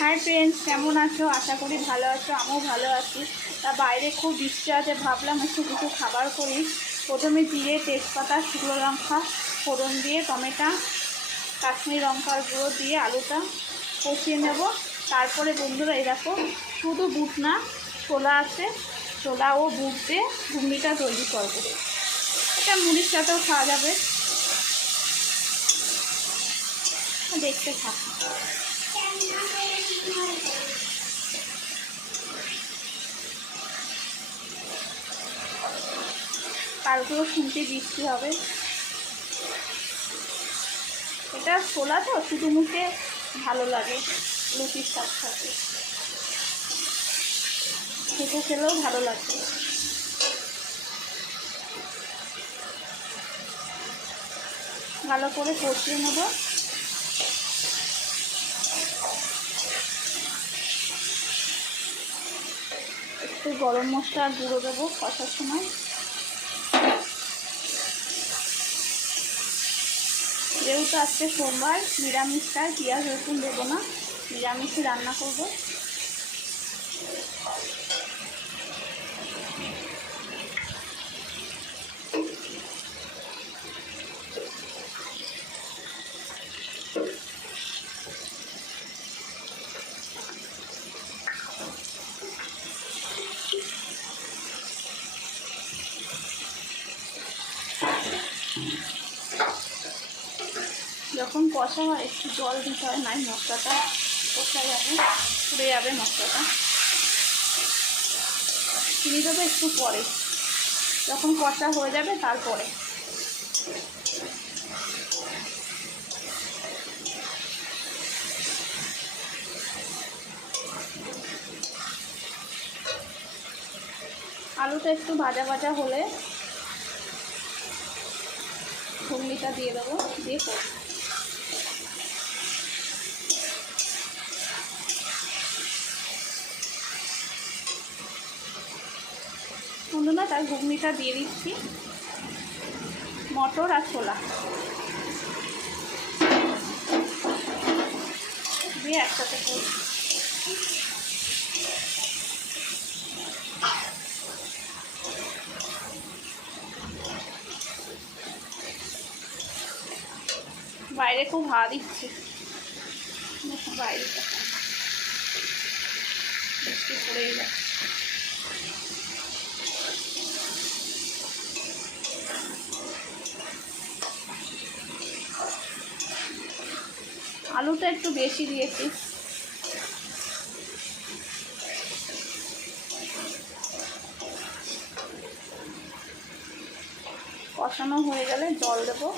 Hi friends, কেমন আছো? আশা করি ভালো আছো। আমিও ভালো আছি। তা বাইরে খুব বৃষ্টি আছে, ভাবলাম একটু কিছু খাবার করি। প্রথমে জিরে, তেজপাতা, শুকনো লঙ্কা ফোড়ন দিয়ে টমেটো, কাশ্মীরি লঙ্কার গুঁড়ো দিয়ে আলুটা কষিয়ে নেব। তারপরে বন্ধুরা এই দেখো, শুধু বুট না, ছোলা আছে, ছোলা ও বুট দিয়ে ঘুগনিটা তৈরি করব। এটা মুড়ির সাথেও খাওয়া যাবে। দেখতে থাকো। কালকেও শুনতে বৃষ্টি হবে। এটা ছোলা তো শুধু মুখে ভালো লাগে, লুচির সাথে খেতে খেলেও ভালো লাগবে। ভালো করে কষিয়ে নেব। একটু গরম মশলা গুঁড়ো দেবো কষার সময়। যেহেতু আজকে সোমবার, নিরামিষটায় পেঁয়াজ রসুন দেবো না, নিরামিষই রান্না করবো। যখন কষা হয় একটু জল দিতে হয়, নাই মশলাটা কষা যাবে, পুড়ে যাবে মশলাটা। চিনি দেবো একটু পরে, যখন কষা হয়ে যাবে তারপরে। আলুটা একটু ভাজা ভাজা হলে ঘুগনিটা দিয়ে দেবো, দিয়ে করবো। বন্ধুরা, তার ঘুগনিটা দিয়ে দিচ্ছি, মটর আর ছোলা দিয়ে একসাথে করছি। বাইরে খুব হাওয়া দিচ্ছে, বাইরেটা বৃষ্টি পড়েই যাচ্ছে। আলুটা একটু বেশি দিয়েছি। কষানো হয়ে গেলে জল দেবো।